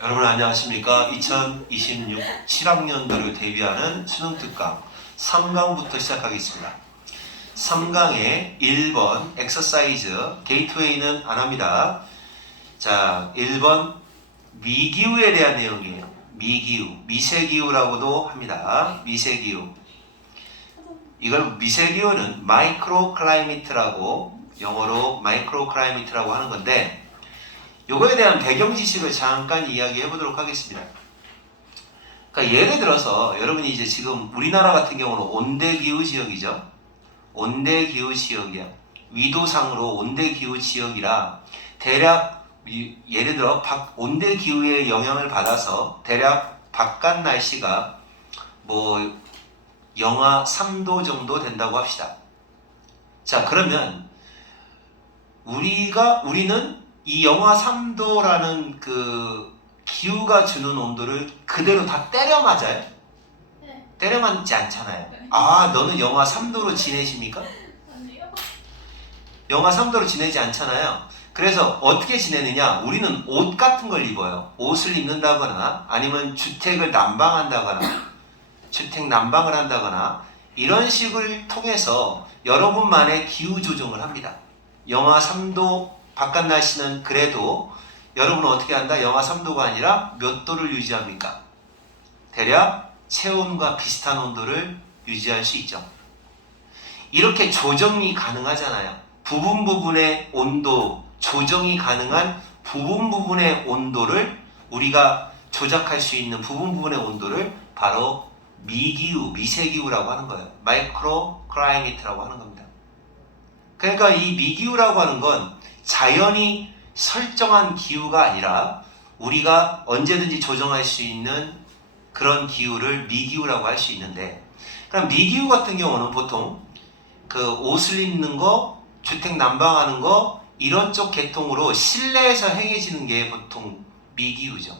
여러분 안녕하십니까? 2026 7학년도를 대비하는 수능특강 3강부터 시작하겠습니다. 3강의 1번 엑서사이즈 게이트웨이는 안합니다. 자, 1번 미기후에 대한 내용이에요. 미기후, 미세기후라고도 합니다. 미세기후. 이걸 미세기후는 마이크로 클라이미트라고, 영어로 마이크로 클라이미트라고 하는 건데, 요거에 대한 배경 지식을 잠깐 이야기해 보도록 하겠습니다. 그러니까 예를 들어서 여러분이 이제 지금 우리나라 같은 경우는 온대기후 지역이죠. 온대기후 지역이야. 위도상으로 온대기후 지역이라 대략 예를 들어 온대기후의 영향을 받아서 대략 바깥 날씨가 뭐 영하 3도 정도 된다고 합시다. 자, 그러면 우리는 이 영하 3도라는 그 기후가 주는 온도를 그대로 다 때려 맞아요? 네. 때려 맞지 않잖아요. 네. 아, 너는 영하 3도로 지내십니까? 아니요. 영하 3도로 지내지 않잖아요. 그래서 어떻게 지내느냐? 우리는 옷 같은 걸 입어요. 옷을 입는다거나 아니면 주택을 난방한다거나 주택 난방을 한다거나 이런 식을 통해서 여러분만의 기후 조정을 합니다. 영하 3도 바깥 날씨는 그래도 여러분은 어떻게 한다? 영하 3도가 아니라 몇 도를 유지합니까? 대략 체온과 비슷한 온도를 유지할 수 있죠. 이렇게 조정이 가능하잖아요. 부분의 온도 조정이 가능한 부분의 온도를 우리가 조작할 수 있는 부분의 온도를 바로 미기후, 미세기후라고 하는 거예요. 마이크로 클라이미트라고 하는 겁니다. 그러니까 이 미기후라고 하는 건 자연이 설정한 기후가 아니라 우리가 언제든지 조정할 수 있는 그런 기후를 미기후라고 할 수 있는데, 그럼 미기후 같은 경우는 보통 그 옷을 입는 거, 주택 난방하는 거 이런 쪽 계통으로 실내에서 행해지는 게 보통 미기후죠.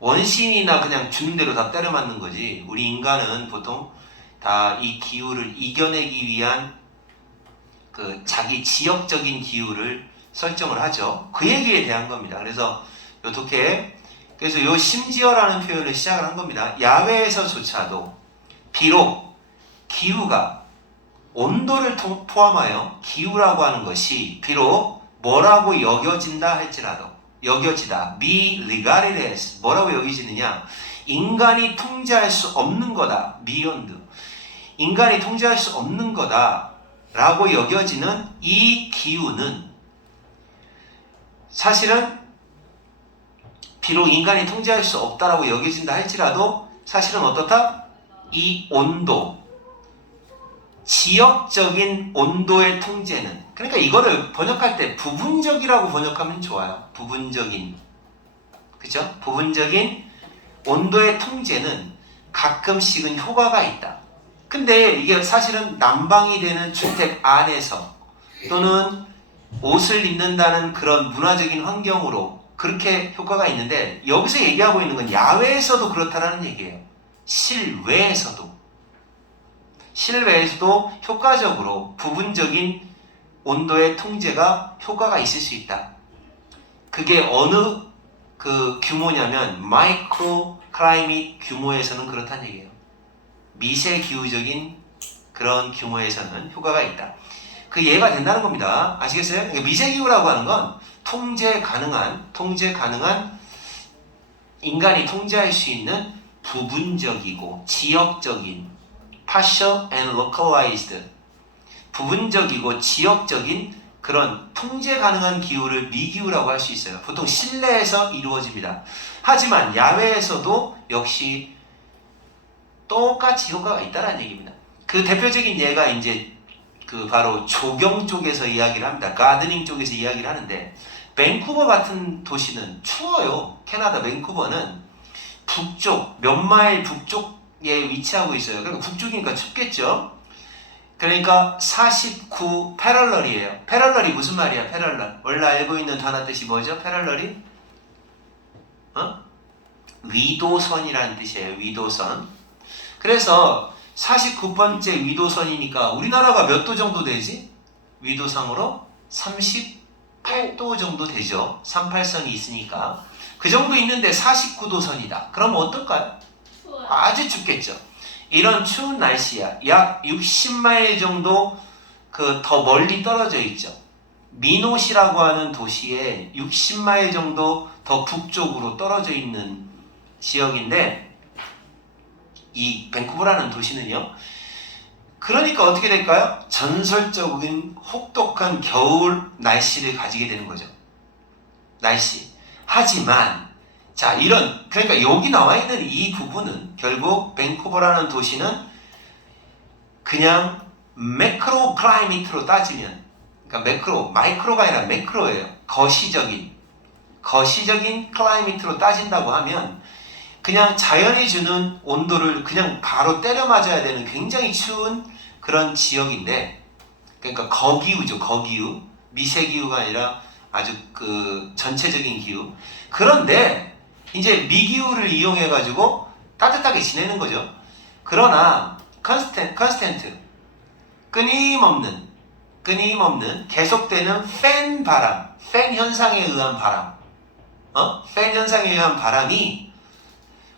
원심이나 그냥 주는 대로 다 때려 맞는 거지. 우리 인간은 보통 다 이 기후를 이겨내기 위한 그 자기 지역적인 기후를 설정을 하죠. 그 얘기에 대한 겁니다. 그래서 그래서 요 심지어라는 표현을 시작을 한 겁니다. 야외에서조차도 비록 기후가 온도를 포함하여 기후라고 하는 것이 비록 뭐라고 여겨지다 be regarded as 뭐라고 여기지느냐, 인간이 통제할 수 없는 거다, beyond 인간이 통제할 수 없는 거다 라고 여겨지는 이 기후는 사실은 비록 인간이 통제할 수 없다라고 여겨진다 할지라도 사실은 어떻다? 이 온도, 지역적인 온도의 통제는, 그러니까 이거를 번역할 때 부분적이라고 번역하면 좋아요. 부분적인, 그죠? 부분적인 온도의 통제는 가끔씩은 효과가 있다. 근데 이게 사실은 난방이 되는 주택 안에서 또는 옷을 입는다는 그런 문화적인 환경으로 그렇게 효과가 있는데, 여기서 얘기하고 있는 건 야외에서도 그렇다라는 얘기예요. 실외에서도 효과적으로 부분적인 온도의 통제가 효과가 있을 수 있다. 그게 어느 그 규모냐면 마이크로 클라이밋 규모에서는 그렇다는 얘기예요. 미세 기후적인 그런 규모에서는 효과가 있다. 그 예가 된다는 겁니다. 아시겠어요? 그러니까 미세기후라고 하는 건 통제 가능한 인간이 통제할 수 있는 부분적이고 지역적인 partial and localized 부분적이고 지역적인 그런 통제 가능한 기후를 미기후라고 할 수 있어요. 보통 실내에서 이루어집니다. 하지만 야외에서도 역시 똑같이 효과가 있다는 얘기입니다. 그 대표적인 예가 이제 그 바로 조경 쪽에서 이야기를 합니다. 가드닝 쪽에서 이야기를 하는데, 밴쿠버 같은 도시는 추워요. 캐나다 밴쿠버는 북쪽, 몇 마일 북쪽에 위치하고 있어요. 그러니까 북쪽이니까 춥겠죠. 그러니까 49 패럴럴이에요. 패럴럴이 무슨 말이야? 패럴럴. 원래 알고 있는 단어 뜻이 뭐죠? 패럴럴이? 위도선이라는 뜻이에요. 위도선. 그래서 49번째 위도선이니까 우리나라가 몇 도 정도 되지? 위도상으로 38도 정도 되죠. 38선이 있으니까. 그 정도 있는데 49도선이다. 그럼 어떨까요? 추워요. 아주 춥겠죠. 이런 추운 날씨야. 약 60마일 정도 더 멀리 떨어져 있죠. 미노시라고 하는 도시에 60마일 정도 더 북쪽으로 떨어져 있는 지역인데 이 밴쿠버라는 도시는요. 그러니까 어떻게 될까요? 전설적인 혹독한 겨울 날씨를 가지게 되는 거죠. 날씨. 하지만 자 그러니까 여기 나와 있는 이 부분은 결국 밴쿠버라는 도시는 그냥 매크로 클라이밋으로 따지면 그러니까 마이크로가 아니라 매크로예요. 거시적인 클라이밋으로 따진다고 하면 그냥 자연이 주는 온도를 그냥 바로 때려 맞아야 되는 굉장히 추운 그런 지역인데 그러니까 거기우죠. 거기우. 미세기후가 아니라 아주 전체적인 기후. 그런데 이제 미기후를 이용해 가지고 따뜻하게 지내는 거죠. 그러나 컨스텐트 끊임없는 계속되는 팬 현상에 의한 바람. 팬 현상에 의한 바람이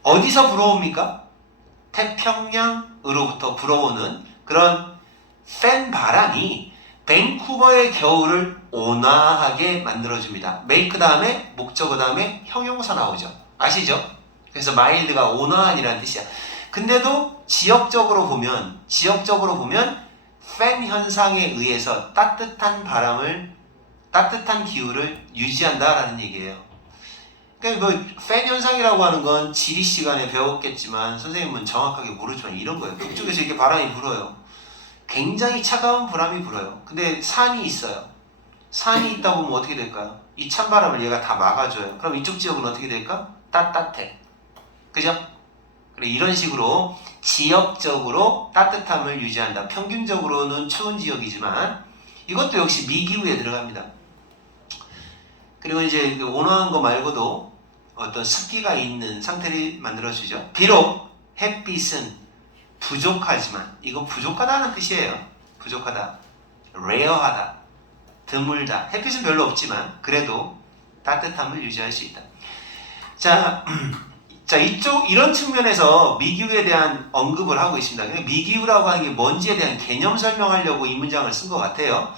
어디서 불어옵니까? 태평양으로부터 불어오는 그런 팬 바람이 밴쿠버의 겨울을 온화하게 만들어줍니다. make 다음에 목적어 다음에 형용사 나오죠. 아시죠? 그래서 마일드가 온화한이라는 뜻이야. 근데도 지역적으로 보면 팬 현상에 의해서 따뜻한 기후를 유지한다라는 얘기예요. 그러니까 팬 현상이라고 하는 건 지리 시간에 배웠겠지만 선생님은 정확하게 모르지만 이런 거예요. 북쪽에서 이렇게 바람이 불어요. 굉장히 차가운 바람이 불어요. 근데 산이 있어요. 산이 있다 보면 어떻게 될까요? 이 찬바람을 얘가 다 막아줘요. 그럼 이쪽 지역은 어떻게 될까? 따뜻해. 그죠? 이런 식으로 지역적으로 따뜻함을 유지한다. 평균적으로는 추운 지역이지만 이것도 역시 미기후에 들어갑니다. 그리고 이제 온화한 거 말고도 어떤 습기가 있는 상태를 만들어주죠. 비록 햇빛은 부족하지만 이거 부족하다는 뜻이에요. 부족하다. rare하다. 드물다. 햇빛은 별로 없지만 그래도 따뜻함을 유지할 수 있다. 자, 이런 측면에서 미기후에 대한 언급을 하고 있습니다. 미기후라고 하는 게 뭔지에 대한 개념 설명하려고 이 문장을 쓴 것 같아요.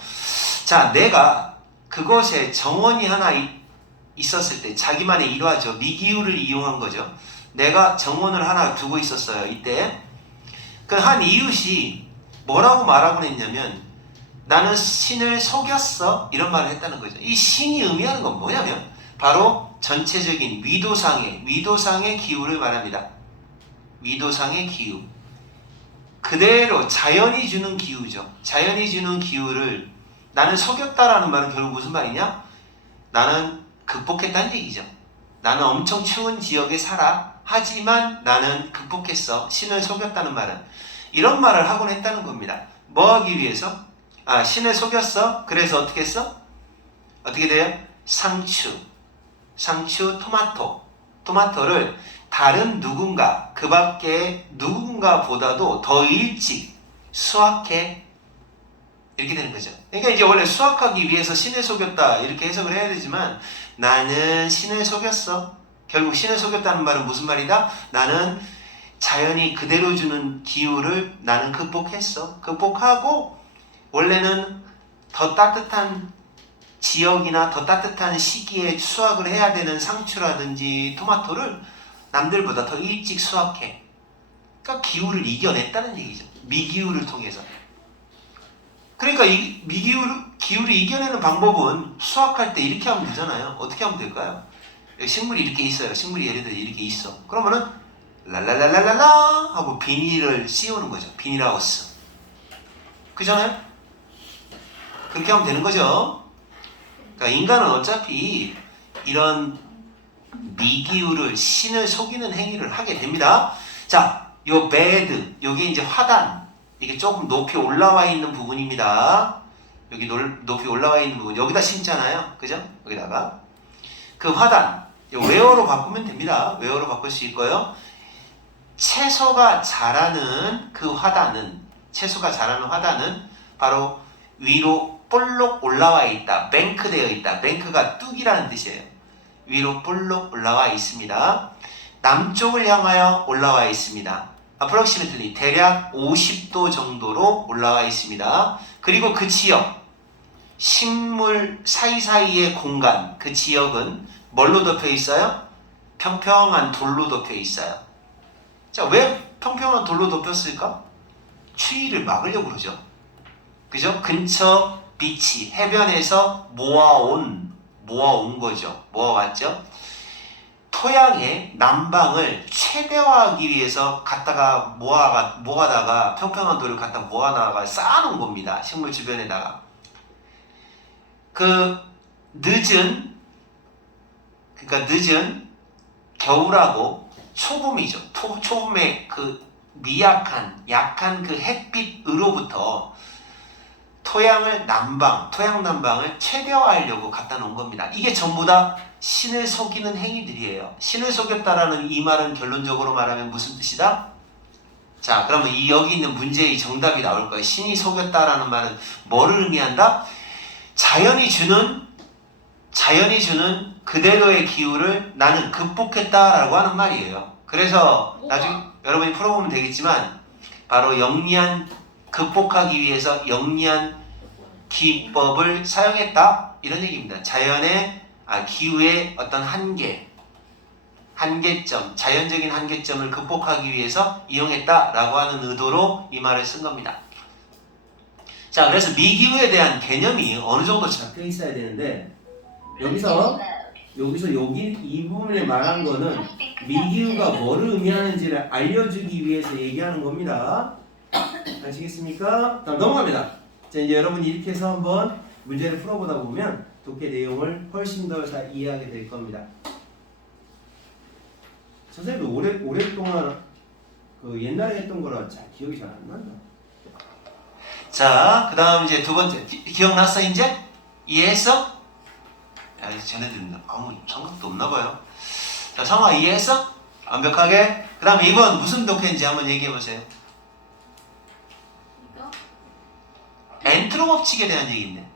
자, 내가 그것에 정원이 하나 있었을 때 자기만의 일화죠. 미기후를 이용한 거죠. 내가 정원을 하나 두고 있었어요. 이때 그 한 이웃이 뭐라고 말하곤 했냐면 나는 신을 속였어 이런 말을 했다는 거죠. 이 신이 의미하는 건 뭐냐면 바로 전체적인 위도상의 기후를 말합니다. 위도상의 기후. 그대로 자연이 주는 기후죠. 자연이 주는 기후를 나는 속였다라는 말은 결국 무슨 말이냐? 나는 극복했다는 얘기죠. 나는 엄청 추운 지역에 살아. 하지만 나는 극복했어. 신을 속였다는 말은. 이런 말을 하곤 했다는 겁니다. 뭐 하기 위해서? 신을 속였어. 그래서 어떻게 했어? 어떻게 돼요? 상추, 토마토를 다른 누군가, 그 밖에 누군가보다도 더 일찍 수확해. 이렇게 되는 거죠. 그러니까 이제 원래 수확하기 위해서 신을 속였다 이렇게 해석을 해야 되지만 나는 신을 속였어. 결국 신을 속였다는 말은 무슨 말이다? 나는 자연이 그대로 주는 기후를 나는 극복했어. 극복하고 원래는 더 따뜻한 지역이나 더 따뜻한 시기에 수확을 해야 되는 상추라든지 토마토를 남들보다 더 일찍 수확해. 그러니까 기후를 이겨냈다는 얘기죠. 미기후를 통해서. 그러니까 이 기후를 이겨내는 방법은 수확할 때 이렇게 하면 되잖아요. 어떻게 하면 될까요? 식물이 이렇게 있어요. 식물이 예를 들어 이렇게 있어. 그러면은 랄랄랄랄라 하고 비닐을 씌우는 거죠. 비닐하우스. 그잖아요? 그렇게 하면 되는 거죠. 그러니까 인간은 어차피 이런 미기후를 신을 속이는 행위를 하게 됩니다. 자, 요 베드, 요게 이제 화단, 이게 조금 높이 올라와 있는 부분입니다. 여기 높이 올라와 있는 부분, 여기다 심잖아요. 그죠? 여기다가 그 화단, 요 웨어로 바꾸면 됩니다. 웨어로 바꿀 수 있고요. 채소가 자라는 화단은 바로 위로 볼록 올라와 있다. 뱅크되어 있다. 뱅크가 뚝이라는 뜻이에요. 위로 볼록 올라와 있습니다. 남쪽을 향하여 올라와 있습니다. approximately 대략 50도 정도로 올라와 있습니다. 그리고 그 지역, 식물 사이사이의 공간, 그 지역은 뭘로 덮여 있어요? 평평한 돌로 덮여 있어요. 자, 왜 평평한 돌로 덮였을까? 추위를 막으려고 그러죠. 그죠? 근처 비치, 해변에서 모아온 거죠. 모아왔죠. 토양의 난방을 최대화하기 위해서 갖다가 모아다가 평평한 돌을 갖다 모아다가 쌓아놓은 겁니다. 식물 주변에다가. 늦은 겨울하고 초봄이죠. 초봄의 약한 그 햇빛으로부터 토양 난방을 최대화하려고 갖다 놓은 겁니다. 이게 전부 다 신을 속이는 행위들이에요. 신을 속였다라는 이 말은 결론적으로 말하면 무슨 뜻이다? 자, 그러면 여기 있는 문제의 정답이 나올 거예요. 신이 속였다라는 말은 뭐를 의미한다? 자연이 주는 그대로의 기후를 나는 극복했다라고 하는 말이에요. 그래서 나중에 여러분이 풀어보면 되겠지만 바로 극복하기 위해서 영리한 기법을 사용했다 이런 얘기입니다. 기후의 어떤 한계점, 자연적인 한계점을 극복하기 위해서 이용했다라고 하는 의도로 이 말을 쓴 겁니다. 자, 그래서 미기후에 대한 개념이 어느 정도 잡혀 있어야 되는데 여기서 여기 이 부분에 말한 거는 미기후가 뭐를 의미하는지를 알려주기 위해서 얘기하는 겁니다. 아시겠습니까? 다음 넘어갑니다. 자, 이제 여러분이 이렇게 해서 한번 문제를 풀어보다 보면 독해 내용을 훨씬 더 잘 이해하게 될 겁니다. 선생님도 오랫동안 옛날에 했던 거라 잘 기억이 잘 안 난다. 자, 그 다음 이제 두 번째. 기억났어, 이제? 이해했어? 야, 쟤네들은 아무 생각도 없나 봐요. 자, 성아 이해했어? 완벽하게? 그 다음에 이번 무슨 독해인지 한번 얘기해 보세요. 엔트로 법칙에 대한 얘기인데.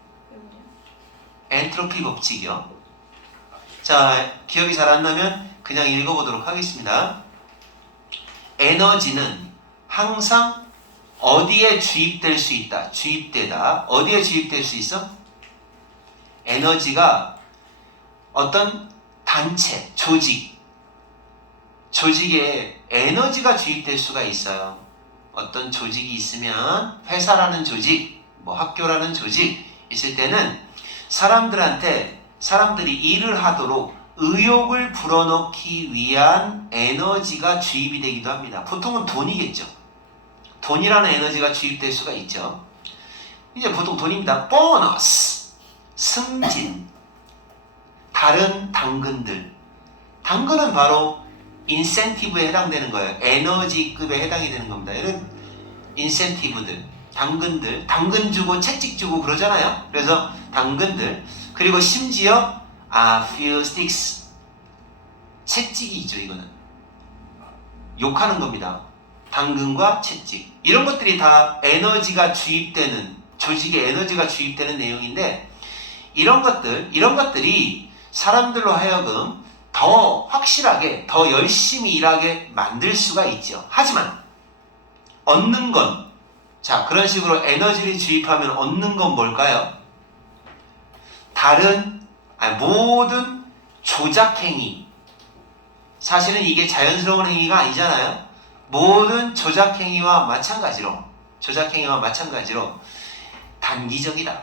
엔트로피 법칙이요. 자, 기억이 잘 안 나면 그냥 읽어보도록 하겠습니다. 에너지는 항상 어디에 주입될 수 있다. 주입되다. 어디에 주입될 수 있어? 에너지가 어떤 단체, 조직에 에너지가 주입될 수가 있어요. 어떤 조직이 있으면 회사라는 조직, 학교라는 조직 있을 때는 사람들이 일을 하도록 의욕을 불어넣기 위한 에너지가 주입이 되기도 합니다. 보통은 돈이겠죠. 돈이라는 에너지가 주입될 수가 있죠. 이제 보통 돈입니다. 보너스, 승진, 다른 당근들. 당근은 바로 인센티브에 해당되는 거예요. 에너지급에 해당이 되는 겁니다. 이런 인센티브들, 당근 주고 채찍 주고 그러잖아요. 그래서 당근들. 그리고 심지어 few sticks, 채찍이죠. 이거는 욕하는 겁니다. 당근과 채찍, 이런 것들이 다 에너지가 주입되는, 조직에 에너지가 주입되는 내용인데, 이런 것들이 사람들로 하여금 더 확실하게, 더 열심히 일하게 만들 수가 있죠. 하지만 얻는 건, 자, 그런 식으로 에너지를 주입하면 얻는 건 뭘까요? 모든 조작행위. 사실은 이게 자연스러운 행위가 아니잖아요. 모든 조작행위와 마찬가지로 단기적이다.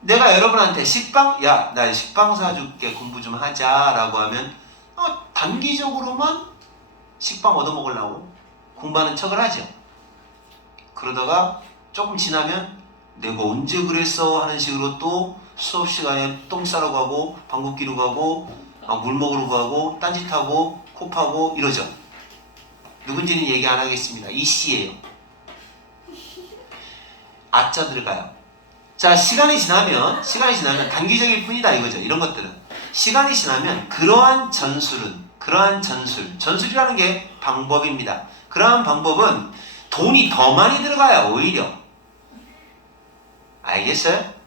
내가 여러분한테 나 식빵 사줄게, 공부 좀 하자라고 하면 단기적으로만 식빵 얻어먹으려고 공부하는 척을 하죠. 그러다가 조금 지나면 내가 언제 그랬어 하는 식으로 또 수업 시간에 똥 싸러 가고 방귀 끼러 가고 물 먹으러 가고 딴짓하고 코 파고 이러죠. 누군지는 얘기 안 하겠습니다. 이씨예요. 아짜 들어가요. 자, 시간이 지나면 단기적일 뿐이다 이거죠. 이런 것들은 시간이 지나면 그러한 전술이라는 게 방법입니다. 그러한 방법은 돈이 더 많이 들어가요. 오히려. 알겠어요?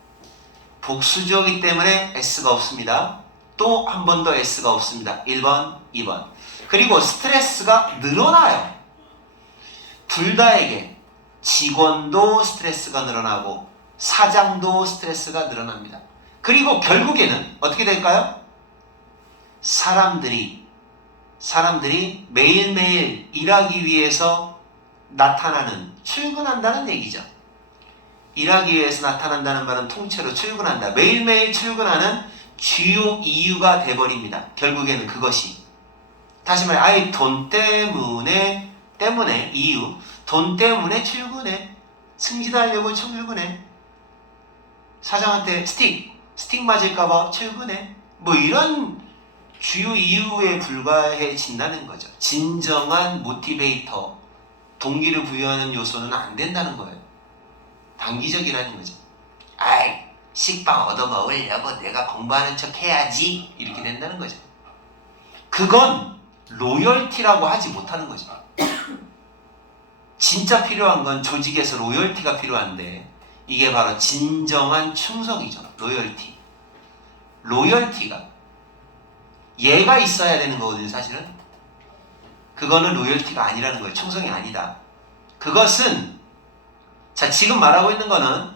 복수주어이기 때문에 S가 없습니다. 또 한 번 더 S가 없습니다. 1번, 2번. 그리고 스트레스가 늘어나요. 둘 다에게 직원도 스트레스가 늘어나고 사장도 스트레스가 늘어납니다. 그리고 결국에는 어떻게 될까요? 사람들이 매일매일 일하기 위해서 출근한다는 얘기죠. 일하기 위해서 나타난다는 말은 통째로 출근한다. 매일매일 출근하는 주요 이유가 돼버립니다. 결국에는 그것이. 다시 말해, 아예 돈 때문에 이유. 돈 때문에 출근해. 승진하려고 출근해. 사장한테 스틱 맞을까봐 출근해. 뭐 이런 주요 이유에 불과해진다는 거죠. 진정한 모티베이터, 동기를 부여하는 요소는 안 된다는 거예요. 단기적이라는 거죠. 아이, 식빵 얻어먹으려고 내가 공부하는 척 해야지. 이렇게 된다는 거죠. 그건 로열티라고 하지 못하는 거죠. 진짜 필요한 건 조직에서 로열티가 필요한데 이게 바로 진정한 충성이죠. 로열티가 얘가 있어야 되는 거거든요. 사실은 그거는 로열티가 아니라는 거예요. 충성이 아니다. 그것은 자, 지금 말하고 있는 거는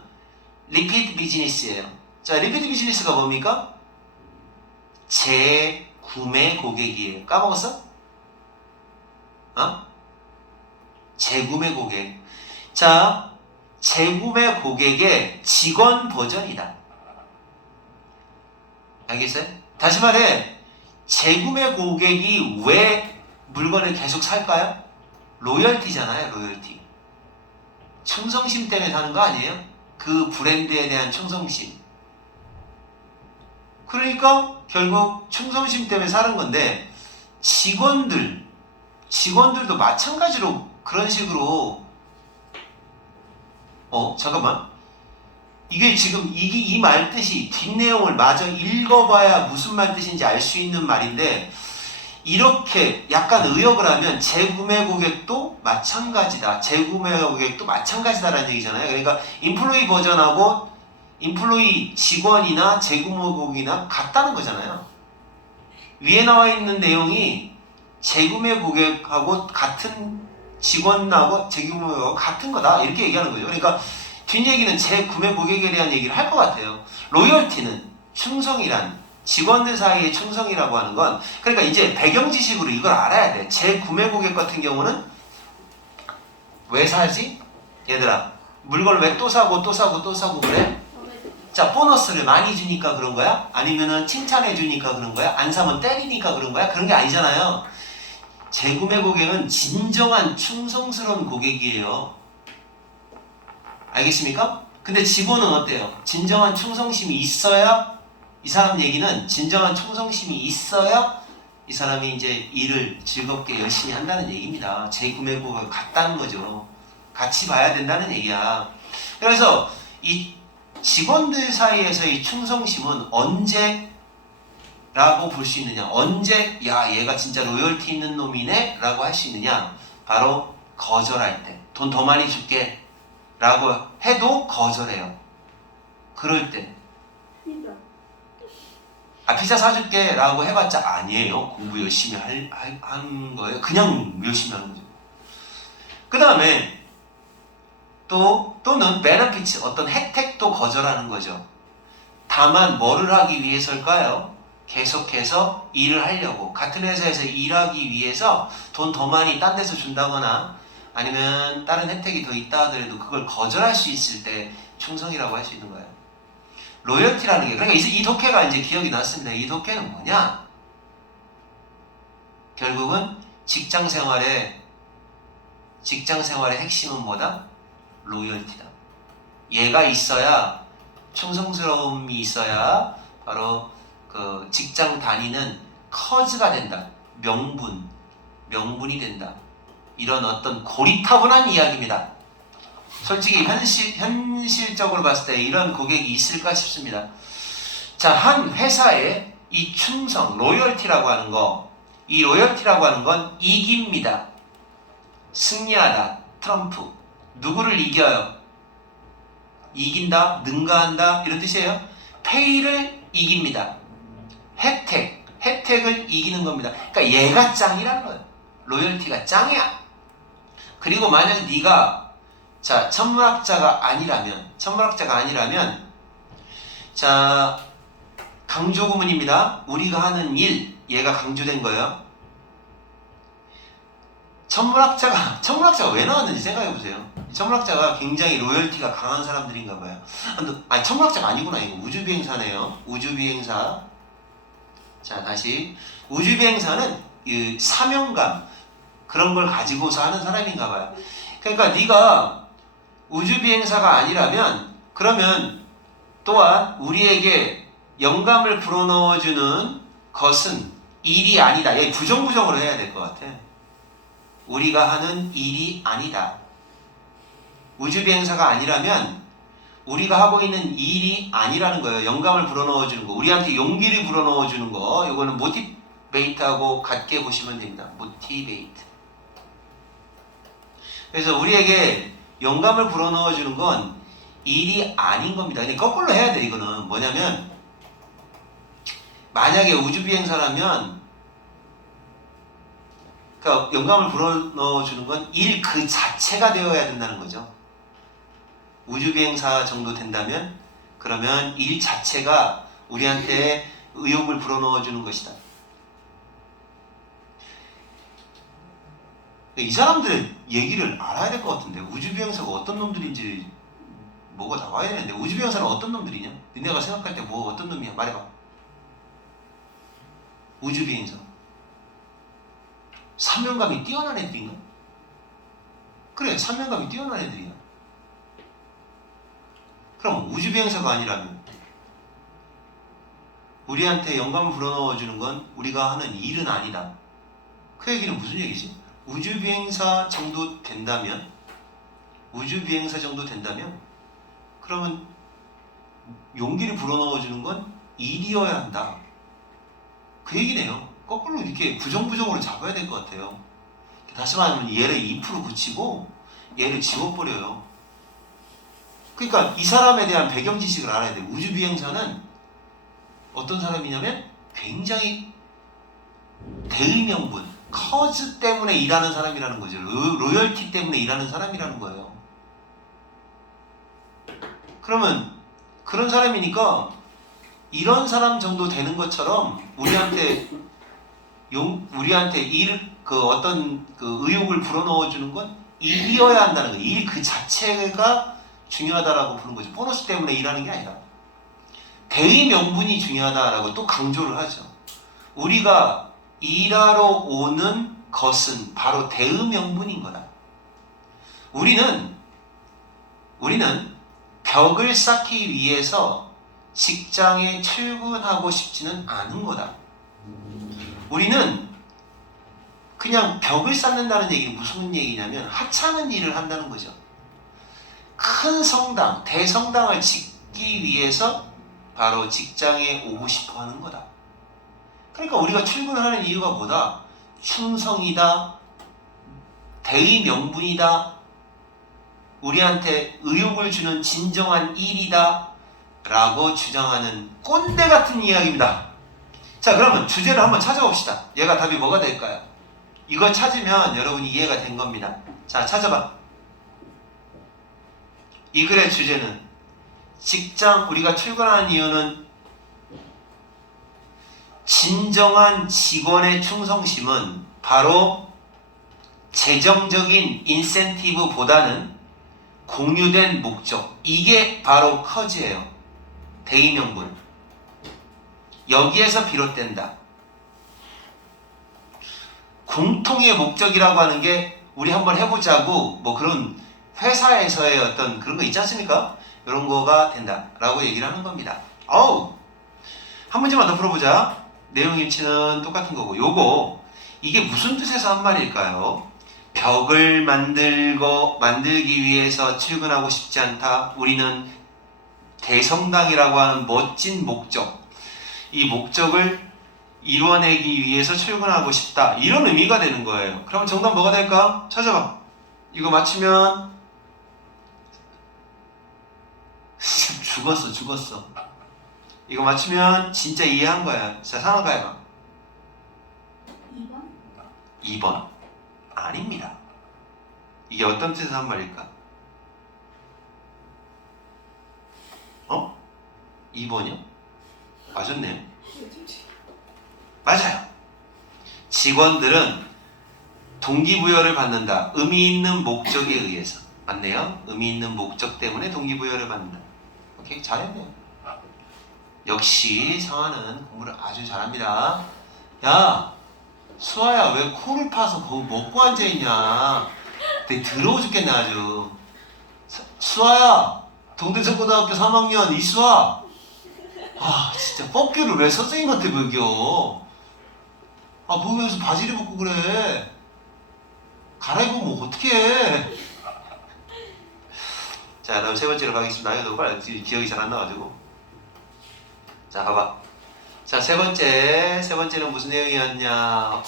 리피트 비즈니스예요. 자, 리피트 비즈니스가 뭡니까? 재구매 고객이에요. 까먹었어? 재구매 고객. 자, 재구매 고객의 직원 버전이다. 알겠어요? 다시 말해, 재구매 고객이 왜 물건을 계속 살까요? 로열티잖아요. 로열티. 충성심 때문에 사는 거 아니에요? 그 브랜드에 대한 충성심. 그러니까 결국 충성심 때문에 사는 건데 직원들도 마찬가지로 그런 식으로 잠깐만. 이게 지금 이 말 뜻이 뒷내용을 마저 읽어봐야 무슨 말 뜻인지 알 수 있는 말인데 이렇게 약간 의역을 하면 재구매 고객도 마찬가지다. 재구매 고객도 마찬가지다라는 얘기잖아요. 그러니까 인플로이 버전하고 인플로이 직원이나 재구매 고객이나 같다는 거잖아요. 위에 나와 있는 내용이 재구매 고객하고 같은 직원하고 재구매 고객하고 같은 거다. 이렇게 얘기하는 거죠. 그러니까 뒷얘기는 재구매 고객에 대한 얘기를 할 것 같아요. 로열티는 충성이란 직원들 사이의 충성이라고 하는 건 그러니까 이제 배경 지식으로 이걸 알아야 돼. 재구매 고객 같은 경우는 왜 사지? 얘들아, 물건을 왜 또 사고 그래? 자, 보너스를 많이 주니까 그런 거야? 아니면은 칭찬해 주니까 그런 거야? 안 사면 때리니까 그런 거야? 그런 게 아니잖아요. 재구매 고객은 진정한 충성스러운 고객이에요. 알겠습니까? 근데 직원은 어때요? 진정한 충성심이 있어야 이 사람 얘기는 진정한 충성심이 있어야 이 사람이 이제 일을 즐겁게 열심히 한다는 얘기입니다. 재구매고가 같다는 거죠. 같이 봐야 된다는 얘기야. 그래서 이 직원들 사이에서의 충성심은 언제라고 볼 수 있느냐? 언제 야 얘가 진짜 로열티 있는 놈이네? 라고 할 수 있느냐? 바로 거절할 때. 돈 더 많이 줄게 라고 해도 거절해요. 그럴 때 피자 사줄게 라고 해봤자 아니에요. 공부 열심히 하는 거예요. 그냥 열심히 하는 거죠. 그 다음에 또는 베너피츠 어떤 혜택도 거절하는 거죠. 다만 뭐를 하기 위해서일까요? 계속해서 일을 하려고 같은 회사에서 일하기 위해서 돈 더 많이 딴 데서 준다거나 아니면 다른 혜택이 더 있다 하더라도 그걸 거절할 수 있을 때 충성이라고 할 수 있는 거예요. 로열티라는 게, 그러니까 이 독해가 이제 기억이 났습니다. 이 독해는 뭐냐? 결국은 직장 생활의 핵심은 뭐다? 로열티다. 얘가 있어야, 충성스러움이 있어야 바로 그 직장 다니는 커즈가 된다. 명분이 된다. 이런 어떤 고리타분한 이야기입니다. 솔직히 현실적으로 봤을 때 이런 고객이 있을까 싶습니다. 자, 한 회사의 이 충성, 로열티라고 하는 거, 이 로열티라고 하는 건 이깁니다. 승리하다, 트럼프. 누구를 이겨요? 이긴다, 능가한다 이런 뜻이에요. 페이를 이깁니다. 혜택을 이기는 겁니다. 그러니까 얘가 짱이라는 거예요. 로열티가 짱이야. 그리고 만약 네가 자 천문학자가 아니라면 자 강조 구문입니다. 우리가 하는 일 얘가 강조된 거예요. 천문학자가 왜 나왔는지 생각해 보세요. 천문학자가 굉장히 로열티가 강한 사람들인가 봐요. 아니 천문학자가 아니구나. 이거 우주비행사네요. 우주비행사. 자 다시 우주비행사는 이 사명감 그런 걸 가지고서 하는 사람인가 봐요. 그러니까 네가 우주비행사가 아니라면 그러면 또한 우리에게 영감을 불어넣어주는 것은 일이 아니다. 여기 부정부정으로 해야 될 것 같아. 우리가 하는 일이 아니다. 우주비행사가 아니라면 우리가 하고 있는 일이 아니라는 거예요. 영감을 불어넣어주는 거, 우리한테 용기를 불어넣어주는 거, 이거는 모티베이트하고 같게 보시면 됩니다. 모티베이트. 그래서 우리에게 영감을 불어넣어주는 건 일이 아닌 겁니다. 근데 거꾸로 해야 돼. 이거는 뭐냐면 만약에 우주비행사라면 그러니까 영감을 불어넣어주는 건 일 그 자체가 되어야 된다는 거죠. 우주비행사 정도 된다면 그러면 일 자체가 우리한테 의욕을 불어넣어주는 것이다. 이 사람들의 얘기를 알아야 될 것 같은데 우주비행사가 어떤 놈들인지 뭐가 나와야 되는데 우주비행사는 어떤 놈들이냐? 니네가 생각할 때 뭐 어떤 놈이야? 말해봐. 우주비행사 사명감이 뛰어난 애들인가? 그래 사명감이 뛰어난 애들이야. 그럼 우주비행사가 아니라면 우리한테 영감을 불어넣어주는 건 우리가 하는 일은 아니다. 그 얘기는 무슨 얘기지? 우주비행사 정도 된다면 그러면 용기를 불어넣어주는 건 일이어야 한다. 그 얘기네요. 거꾸로 이렇게 부정부정으로 잡아야 될 것 같아요. 다시 말하면 얘를 2% 붙이고 얘를 지워버려요. 그러니까 이 사람에 대한 배경 지식을 알아야 돼요. 우주비행사는 어떤 사람이냐면 굉장히 대의명분, 커즈 때문에 일하는 사람이라는 거죠. 로열티 때문에 일하는 사람이라는 거예요. 그러면 그런 사람이니까 이런 사람 정도 되는 것처럼 우리한테 어떤 의욕을 불어넣어 주는 건 일이어야 한다는 거예요. 일 그 자체가 중요하다라고 부르는 거죠. 보너스 때문에 일하는 게 아니라 대의 명분이 중요하다라고 또 강조를 하죠. 우리가 일하러 오는 것은 바로 대의 명분인 거다. 우리는 벽을 쌓기 위해서 직장에 출근하고 싶지는 않은 거다. 우리는 그냥 벽을 쌓는다는 얘기는 무슨 얘기냐면 하찮은 일을 한다는 거죠. 큰 성당, 대성당을 짓기 위해서 바로 직장에 오고 싶어 하는 거다. 그러니까 우리가 출근하는 이유가 뭐다? 충성이다, 대의 명분이다, 우리한테 의욕을 주는 진정한 일이다 라고 주장하는 꼰대 같은 이야기입니다. 자, 그러면 주제를 한번 찾아봅시다. 얘가 답이 뭐가 될까요? 이거 찾으면 여러분이 이해가 된 겁니다. 자, 찾아봐. 이 글의 주제는 직장, 우리가 출근하는 이유는 진정한 직원의 충성심은 바로 재정적인 인센티브보다는 공유된 목적, 이게 바로 커즈예요. 대의명분. 여기에서 비롯된다. 공통의 목적이라고 하는 게 우리 한번 해보자고 뭐 그런 회사에서의 어떤 그런 거 있지 않습니까? 이런 거가 된다 라고 얘기를 하는 겁니다. 한 문제만 더 풀어보자. 내용 일치는 똑같은 거고, 이게 무슨 뜻에서 한 말일까요? 벽을 만들기 위해서 출근하고 싶지 않다. 우리는 대성당이라고 하는 멋진 목적, 이 목적을 이루어내기 위해서 출근하고 싶다. 이런 의미가 되는 거예요. 그럼 정답 뭐가 될까? 찾아봐. 이거 맞히면 죽었어. 이거 맞추면 진짜 이해한 거야. 자, 상아가 해봐. 2번? 2번? 아닙니다. 이게 어떤 뜻에서 한 말일까? 2번이요? 맞았네요. 맞아요. 직원들은 동기부여를 받는다. 의미 있는 목적에 의해서. 맞네요. 의미 있는 목적 때문에 동기부여를 받는다. 오케이, 잘했네요. 역시 성아는 공부를 아주 잘합니다. 야, 수아야, 왜 코를 파서 거기 먹고 앉아있냐? 되게 더러워 죽겠네 아주. 수아야, 동대천고등학교 3학년 이수아. 아, 진짜 뻑규를 왜 선생님한테 먹여? 아, 거기서 바지를 벗고 그래. 갈아입으면 어떡해. 자, 다음 세 번째로 가겠습니다. 이거 빨리 기억이 잘 안 나가지고. 자, 봐봐. 자, 세 번째는 무슨 내용이었냐? 아,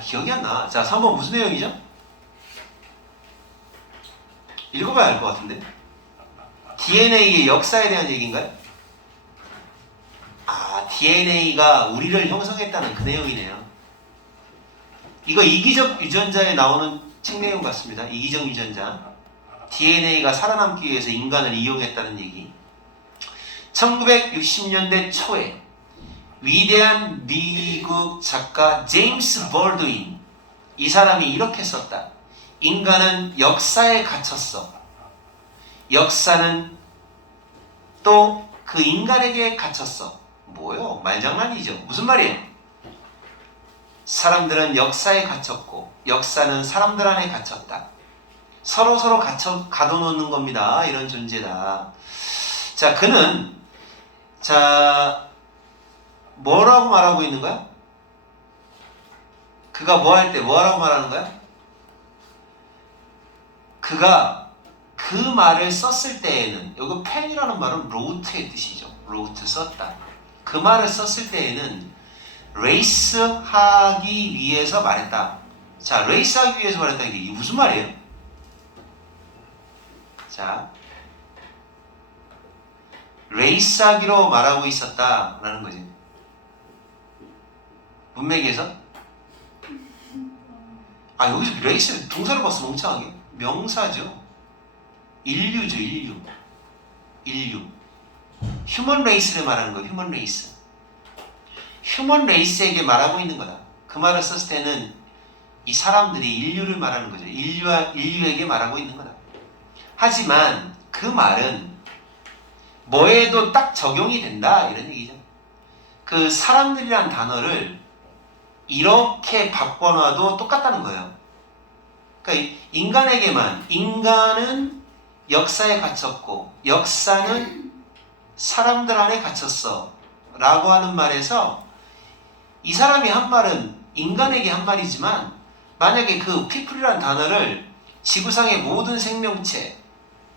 기억이 안 나. 자, 3번 무슨 내용이죠? 읽어봐야 알 것 같은데. DNA의 역사에 대한 얘기인가요? 아, DNA가 우리를 형성했다는 그 내용이네요. 이거 이기적 유전자에 나오는 책 내용 같습니다. 이기적 유전자. DNA가 살아남기 위해서 인간을 이용했다는 얘기. 1960년대 초에 위대한 미국 작가 제임스 볼드윈, 이 사람이 이렇게 썼다. 인간은 역사에 갇혔어. 역사는 또 그 인간에게 갇혔어. 뭐요? 말장난이죠. 무슨 말이에요? 사람들은 역사에 갇혔고 역사는 사람들 안에 갇혔다. 서로 가둬놓는 겁니다. 이런 존재다. 자, 그는 뭐라고 말하고 있는 거야? 그가 뭐 할 때 뭐라고 말하는 거야? 그가 그 말을 썼을 때에는, 여기 펜이라는 말은 로트의 뜻이죠. 로트, 썼다. 그 말을 썼을 때에는 레이스 하기 위해서 말했다. 자, 레이스 하기 위해서 말했다. 이게 무슨 말이에요? 자, 레이스 하기로 말하고 있었다라는 거지. 문맥에서? 아, 여기서 레이스 동사를 봤어, 멍청하게. 명사죠. 인류죠, 인류. 휴먼 레이스를 말하는 거예요, 휴먼 레이스. 휴먼 레이스에게 말하고 있는 거다. 그 말을 썼을 때는 이 사람들이 인류를 말하는 거죠. 인류에게 말하고 있는 거다. 하지만 그 말은 뭐에도 딱 적용이 된다, 이런 얘기죠. 그 사람들이란 단어를 이렇게 바꿔놔도 똑같다는 거예요. 그러니까 인간은 역사에 갇혔고 역사는 사람들 안에 갇혔어 라고 하는 말에서 이 사람이 한 말은 인간에게 한 말이지만, 만약에 그 people이라는 단어를 지구상의 모든 생명체,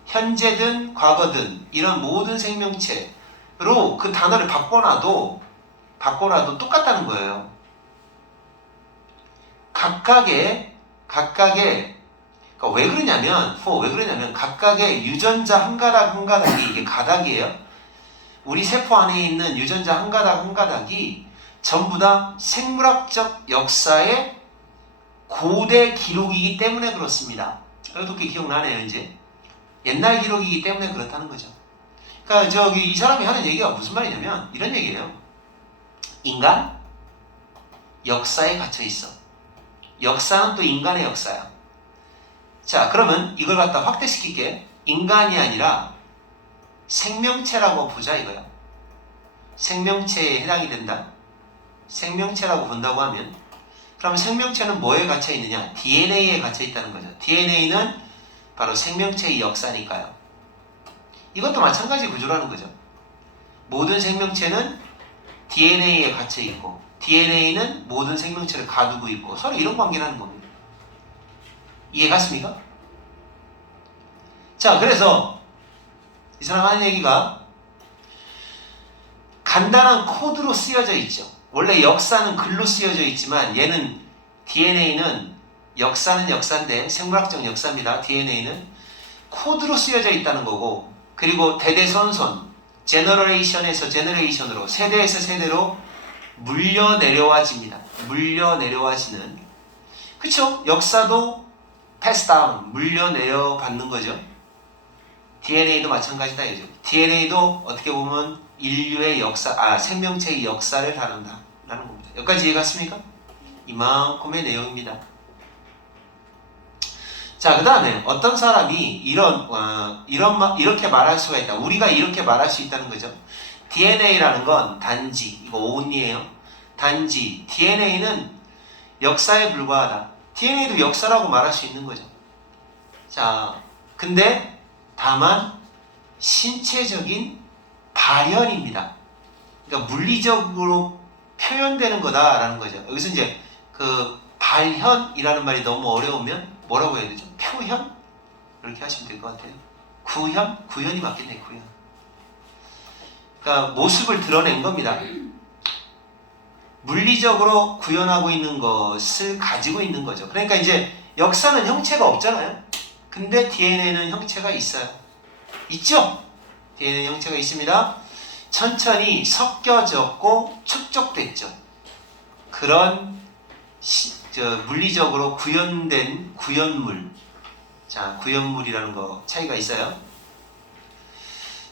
현재든 과거든 이런 모든 생명체로 그 단어를 바꿔놔도 똑같다는 거예요. 각각의 왜 그러냐면 각각의 유전자 한 가닥 한 가닥이, 이게 가닥이에요. 우리 세포 안에 있는 유전자 한 가닥 한 가닥이 전부 다 생물학적 역사의 고대 기록이기 때문에 그렇습니다. 어떻게 기억나네요, 이제. 옛날 기록이기 때문에 그렇다는 거죠. 그러니까 이 사람이 하는 얘기가 무슨 말이냐면 이런 얘기예요. 인간 역사에 갇혀 있어. 역사는 또 인간의 역사야. 자, 그러면 이걸 갖다 확대시킬게. 인간이 아니라 생명체라고 보자 이거야. 생명체에 해당이 된다. 생명체라고 본다고 하면, 그럼 생명체는 뭐에 갇혀 있느냐? DNA에 갇혀 있다는 거죠. DNA는 바로 생명체의 역사니까요. 이것도 마찬가지 구조라는 거죠. 모든 생명체는 DNA에 갇혀 있고 DNA는 모든 생명체를 가두고 있고 서로 이런 관계라는 겁니다. 이해갔습니까? 자, 그래서 이 사람 하는 얘기가 간단한 코드로 쓰여져 있죠. 원래 역사는 글로 쓰여져 있지만 얘는 DNA는 역사는 역사인데 생물학적 역사입니다. DNA는 코드로 쓰여져 있다는 거고, 그리고 대대손손 제너레이션에서 제너레이션으로, 세대에서 세대로 물려 내려와집니다. 물려 내려와지는, 그쵸? 역사도 패스 다운, 물려 내려받는 거죠. DNA도 마찬가지다 이죠. DNA도 어떻게 보면 인류의 역사, 생명체의 역사를 다룬다 라는 겁니다. 여기까지 이해갔습니까? 이만큼의 내용입니다. 자, 그 다음에 어떤 사람이 이렇게 말할 수가 있다. 우리가 이렇게 말할 수 있다는 거죠. DNA라는 건 단지, 이거 오은이에요. 단지 DNA는 역사에 불과하다. DNA도 역사라고 말할 수 있는 거죠. 자, 근데 다만 신체적인 발현입니다. 그러니까 물리적으로 표현되는 거다라는 거죠. 여기서 이제 그 발현이라는 말이 너무 어려우면 뭐라고 해야 되죠? 표현? 이렇게 하시면 될 것 같아요. 구현? 구현이 맞겠네, 구현. 그러니까 모습을 드러낸 겁니다. 물리적으로 구현하고 있는 것을 가지고 있는 거죠. 그러니까 이제 역사는 형체가 없잖아요. 근데 DNA는 형체가 있어요. 있죠? DNA 형체가 있습니다. 천천히 섞여졌고 축적됐죠. 그런 물리적으로 구현된 구현물. 자, 구현물이라는 거 차이가 있어요.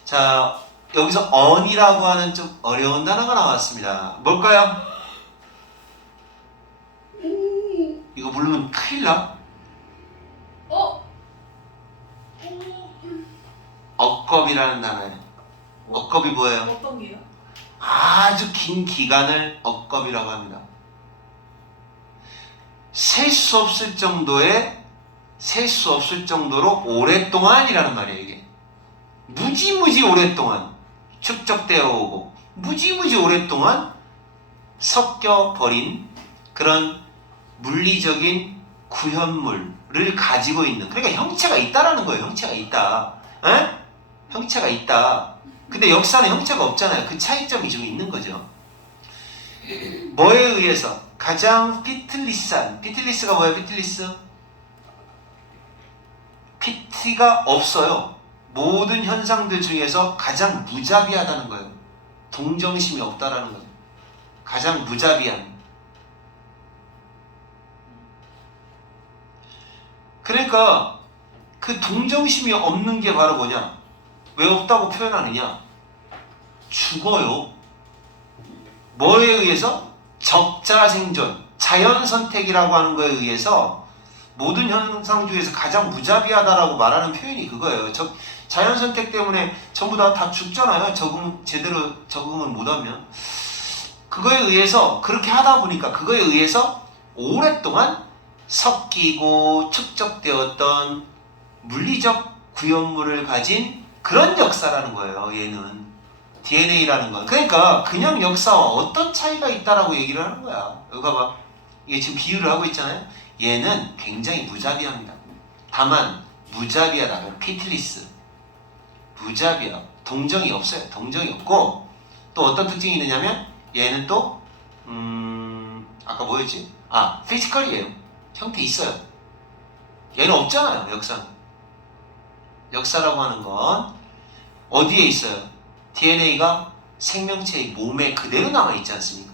자, 여기서 on이라고 하는 좀 어려운 단어가 나왔습니다. 뭘까요? 이거 모르면 큰일 나? 억겁이라는 단어예요. 억겁이 뭐예요? 어떤 게요? 아주 긴 기간을 억겁이라고 합니다. 셀 수 없을 정도로 오랫동안이라는 말이에요. 이게 무지무지 오랫동안 축적되어 오고 무지무지 오랫동안 섞여버린 그런 물리적인 구현물을 가지고 있는, 그러니까 형체가 있다라는 거예요. 형체가 있다. 에? 형체가 있다. 근데 역사는 형체가 없잖아요. 그 차이점이 좀 있는 거죠. 뭐에 의해서? 가장 피틀리스가 뭐예요? 피티가 없어요. 모든 현상들 중에서 가장 무자비하다는 거예요. 동정심이 없다라는 거죠. 가장 무자비한. 그러니까 그 동정심이 없는 게 바로 뭐냐? 왜 없다고 표현하느냐? 죽어요. 뭐에 의해서? 적자생존, 자연선택이라고 하는 거에 의해서 모든 현상 중에서 가장 무자비하다라고 말하는 표현이 그거예요. 자연선택 때문에 전부 다 죽잖아요. 제대로 적응을 못하면. 그거에 의해서 그렇게 하다 보니까 그거에 의해서 오랫동안 섞이고 축적되었던 물리적 구현물을 가진 그런 역사라는 거예요. 얘는 DNA라는 건. 그러니까 그냥 역사와 어떤 차이가 있다라고 얘기를 하는 거야. 여기 봐봐. 이게 지금 비유를 하고 있잖아요. 얘는 굉장히 무자비합니다. 다만 무자비하다. 피틀리스. 무자비하. 동정이 없어요. 동정이 없고 또 어떤 특징이 있느냐면 얘는 또 아까 뭐였지? 피지컬이에요. 형태 있어요. 얘는 없잖아요. 역사라고 하는 건 어디에 있어요? DNA가 생명체의 몸에 그대로 남아있지 않습니까?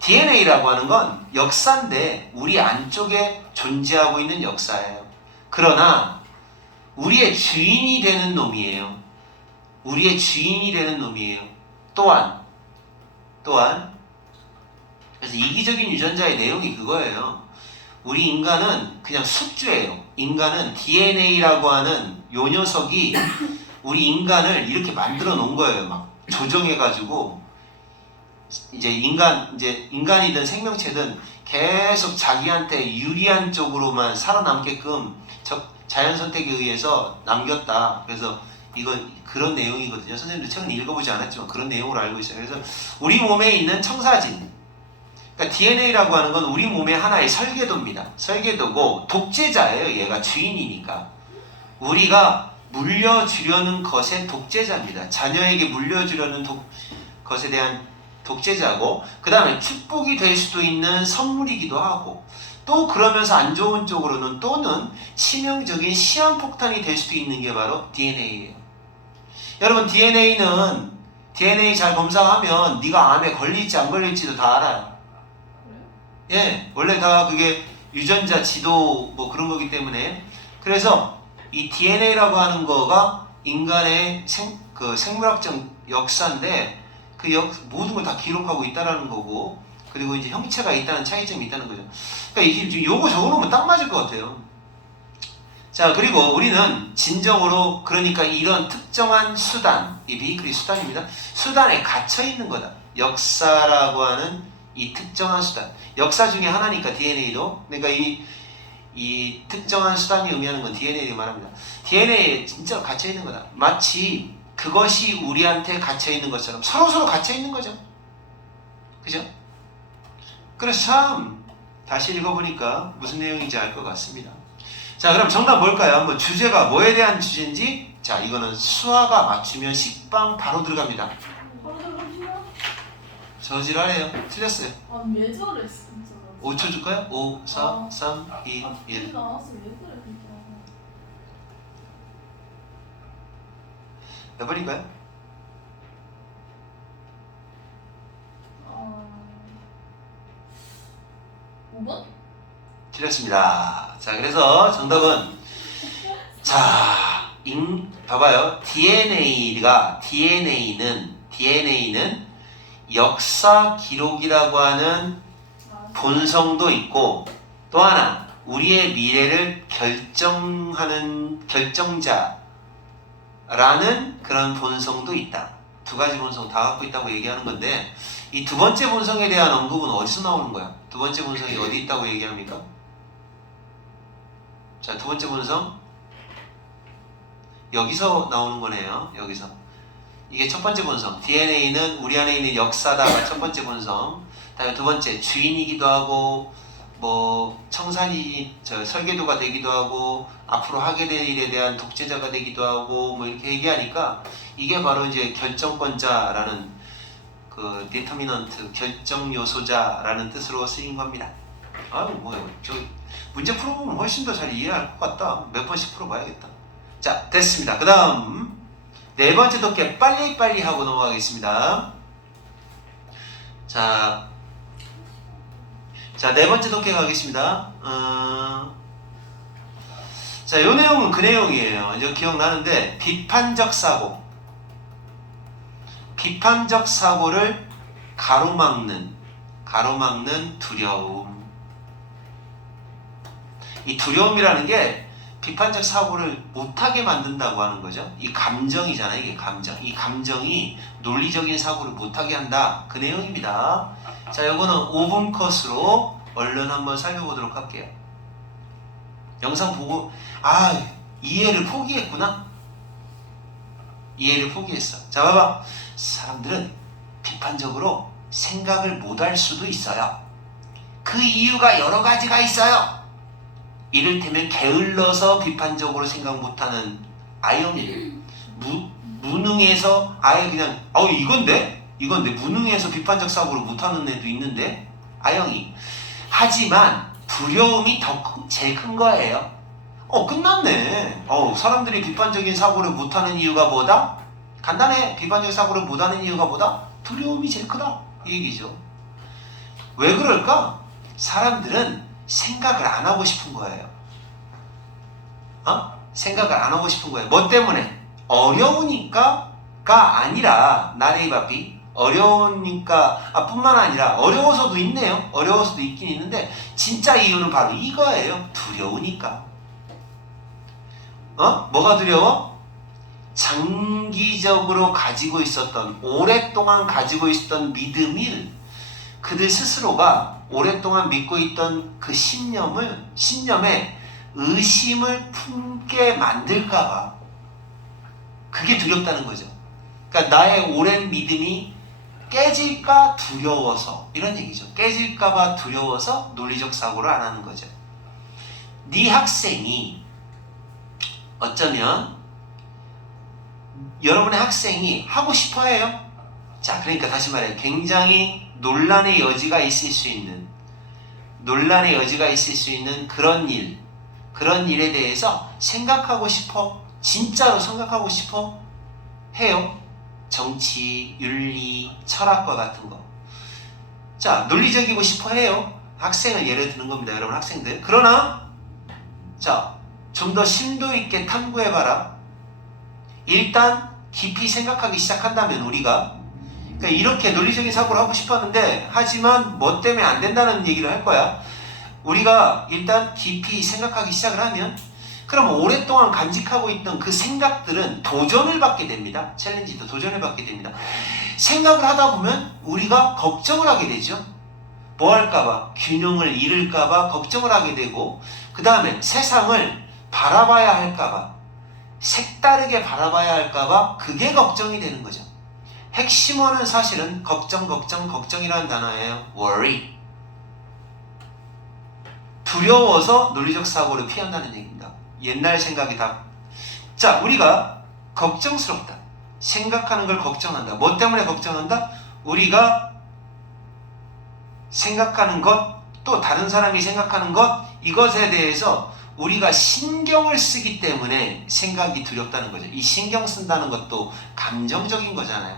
DNA라고 하는 건 역사인데 우리 안쪽에 존재하고 있는 역사예요. 그러나 우리의 주인이 되는 놈이에요. 또한 그래서 이기적인 유전자의 내용이 그거예요. 우리 인간은 그냥 숙주예요. 인간은 DNA라고 하는 요 녀석이 우리 인간을 이렇게 만들어 놓은 거예요. 막 조정해가지고 이제 인간이든 생명체든 계속 자기한테 유리한 쪽으로만 살아남게끔 자연 선택에 의해서 남겼다. 그래서 이건 그런 내용이거든요. 선생님도 책은 읽어보지 않았지만 그런 내용으로 알고 있어요. 그래서 우리 몸에 있는 청사진, 그러니까 DNA라고 하는 건 우리 몸의 하나의 설계도입니다. 설계도고 독재자예요. 얘가 주인이니까. 우리가 물려주려는 것의 독재자입니다. 자녀에게 물려주려는 것에 대한 독재자고, 그 다음에 축복이 될 수도 있는 선물이기도 하고, 또 그러면서 안 좋은 쪽으로는 또는 치명적인 시한폭탄이 될 수도 있는 게 바로 DNA예요. 여러분, DNA는 DNA 잘 검사하면 네가 암에 걸릴지 안 걸릴지도 다 알아요. 그래요? 예, 원래 다 그게 유전자 지도 뭐 그런 거기 때문에. 그래서 이 DNA라고 하는 거가 인간의 그 생물학적 역사인데 그 모든 걸 다 기록하고 있다라는 거고, 그리고 이제 형체가 있다는 차이점이 있다는 거죠. 그러니까 이게 지금 요거 적어놓으면 딱 맞을 것 같아요. 자, 그리고 우리는 진정으로 그러니까 이런 특정한 수단, 이 베이클이 수단입니다. 수단에 갇혀 있는 거다. 역사라고 하는 이 특정한 수단. 역사 중에 하나니까 DNA도. 그러니까 이 특정한 수단이 의미하는 건 DNA를 말합니다. DNA에 진짜 갇혀 있는 거다. 마치 그것이 우리한테 갇혀 있는 것처럼 서로 갇혀 있는 거죠. 그죠? 그래서 참 다시 읽어보니까 무슨 내용인지 알 것 같습니다. 자, 그럼 정답 뭘까요? 한번 주제가 뭐에 대한 주제인지. 자, 이거는 수아가 맞추면 식빵 바로 들어갑니다. 바로 들어가시나? 저질하네요. 틀렸어요. 아, 왜 저래 진짜. 5초 줄까요? 5, 4, 3, 2, 1. 나왔어. 왜 그래 진짜. 몇 번일까요? 아, 5번? 틀렸습니다. 자, 그래서 정답은 봐봐요. DNA는 역사 기록이라고 하는 본성도 있고, 또 하나 우리의 미래를 결정하는 결정자라는 그런 본성도 있다. 두 가지 본성 다 갖고 있다고 얘기하는 건데, 이 두 번째 본성에 대한 언급은 어디서 나오는 거야? 두 번째 본성이 어디 있다고 얘기합니까? 자, 두 번째 본성 여기서 나오는 거네요. 여기서. 이게 첫 번째 본성. DNA는 우리 안에 있는 역사다가 첫 번째 본성. 다음에 두 번째, 주인이기도 하고, 뭐 설계도가 되기도 하고, 앞으로 하게 될 일에 대한 독재자가 되기도 하고, 뭐 이렇게 얘기하니까 이게 바로 이제 결정권자라는 그 determinant, 결정 요소자라는 뜻으로 쓰인 겁니다. 아유, 뭐요? 저 문제 풀어보면 훨씬 더 잘 이해할 것 같다. 몇 번씩 풀어봐야겠다. 자, 됐습니다. 그 다음 네 번째 독해 빨리빨리 하고 넘어가겠습니다. 자, 네 번째 독해 가겠습니다. 자, 이 내용은 그 내용이에요. 이제 기억나는데, 비판적 사고를 가로막는 두려움. 이 두려움이라는 게 비판적 사고를 못하게 만든다고 하는 거죠. 이 감정이잖아요. 이게 감정. 이 감정이 논리적인 사고를 못하게 한다. 그 내용입니다. 자, 요거는 5분 컷으로 얼른 한번 살펴보도록 할게요. 영상 보고 이해를 포기했구나. 이해를 포기했어. 자, 봐봐. 사람들은 비판적으로 생각을 못할 수도 있어요. 그 이유가 여러 가지가 있어요. 이를테면 게을러서 비판적으로 생각 못하는 아영이, 무능해서 아예 그냥 이건데 무능해서 비판적 사고를 못하는 애도 있는데, 아영이. 하지만 두려움이 제일 큰 거예요. 끝났네. 사람들이 비판적인 사고를 못하는 이유가 뭐다? 간단해. 비판적 사고를 못하는 이유가 뭐다? 두려움이 제일 크다. 이 얘기죠. 왜 그럴까? 사람들은 생각을 안 하고 싶은 거예요. 생각을 안 하고 싶은 거예요. 뭐 때문에? 어려우니까가 아니라, 나레이바비, 어려우니까 뿐만 아니라 어려워서도 있네요. 어려워서도 있긴 있는데 진짜 이유는 바로 이거예요. 두려우니까. 뭐가 두려워? 장기적으로 가지고 있었던, 오랫동안 가지고 있었던 믿음을, 그들 스스로가 오랫동안 믿고 있던 그 신념에 의심을 품게 만들까봐, 그게 두렵다는 거죠. 그러니까 나의 오랜 믿음이 깨질까 두려워서, 이런 얘기죠. 깨질까봐 두려워서 논리적 사고를 안 하는 거죠. 네 학생이, 어쩌면 여러분의 학생이 하고 싶어 해요. 자, 그러니까 다시 말해, 굉장히 논란의 여지가 있을 수 있는 그런 일에 대해서 생각하고 싶어, 진짜로 생각하고 싶어 해요. 정치, 윤리, 철학과 같은 거. 자, 논리적이고 싶어 해요. 학생을 예를 드는 겁니다. 여러분 학생들. 그러나 자, 좀 더 심도 있게 탐구해봐라. 일단 깊이 생각하기 시작한다면 우리가 그러니까 이렇게 논리적인 사고를 하고 싶었는데 하지만 뭐 때문에 안 된다는 얘기를 할 거야. 우리가 일단 깊이 생각하기 시작을 하면 그럼 오랫동안 간직하고 있던 그 생각들은 도전을 받게 됩니다. 챌린지도 도전을 받게 됩니다. 생각을 하다 보면 우리가 걱정을 하게 되죠. 뭐 할까봐, 균형을 잃을까봐 걱정을 하게 되고 그 다음에 세상을 바라봐야 할까봐, 색다르게 바라봐야 할까봐 그게 걱정이 되는 거죠. 핵심어는 사실은 걱정이라는 단어예요. worry. 두려워서 논리적 사고를 피한다는 얘기입니다. 옛날 생각이 다. 자, 우리가 걱정스럽다. 생각하는 걸 걱정한다. 뭐 때문에 걱정한다? 우리가 생각하는 것, 또 다른 사람이 생각하는 것, 이것에 대해서 우리가 신경을 쓰기 때문에 생각이 두렵다는 거죠. 이 신경 쓴다는 것도 감정적인 거잖아요.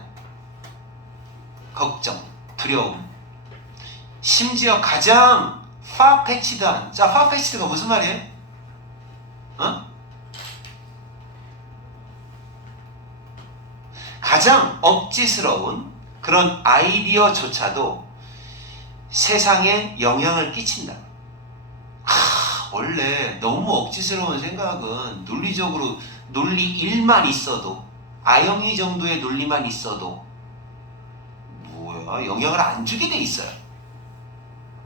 걱정, 두려움. 심지어 가장 far-fetched한, 자, far-fetched가 무슨 말이에요? 가장 억지스러운 그런 아이디어조차도 세상에 영향을 끼친다. 원래 너무 억지스러운 생각은 논리적으로 논리 1만 있어도 아영이 정도의 논리만 있어도 뭐야 영향을 안 주게 돼 있어요.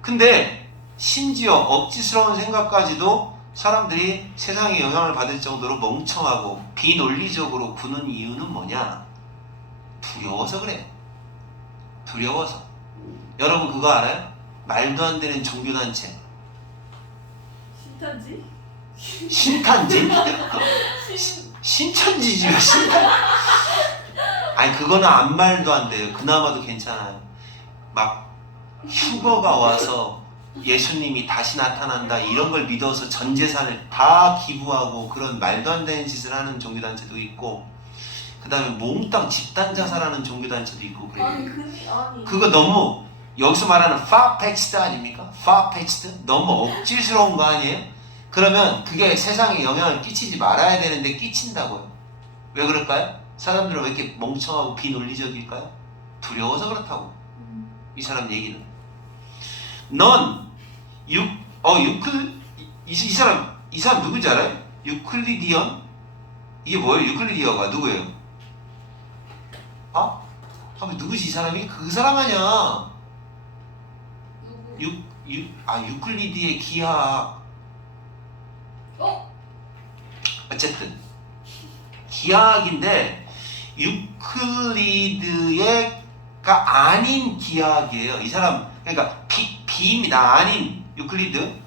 근데 심지어 억지스러운 생각까지도 사람들이 세상에 영향을 받을 정도로 멍청하고 비논리적으로 구는 이유는 뭐냐? 두려워서 그래요. 두려워서. 여러분 그거 알아요? 말도 안 되는 종교단체. 신탄지? 신탄지? 신천지지요. 신탄. 아니 그거는 아무 말도 안 돼요. 그나마도 괜찮아요. 막 휴거가 와서 예수님이 다시 나타난다 이런 걸 믿어서 전 재산을 다 기부하고 그런 말도 안 되는 짓을 하는 종교단체도 있고 그 다음에 몽땅 집단 자살하는 종교단체도 있고 그래요. 아니 그거 너무 여기서 말하는 far-fetched 아닙니까? far-fetched? 너무 억지스러운 거 아니에요? 그러면 그게 세상에 영향을 끼치지 말아야 되는데 끼친다고요. 왜 그럴까요? 사람들은 왜 이렇게 멍청하고 비논리적일까요? 두려워서 그렇다고. 이 사람 얘기는. 넌 이 사람 누군지 알아요? 유클리디언? 이게 뭐예요? 유클리디어가 누구예요? 누구지 이 사람이? 그 사람 아니야. 유클리드의 기하학. 어쨌든 기하학인데 유클리드가 아닌 기하학이에요. 이 사람 그러니까 B입니다. 아닌 유클리드.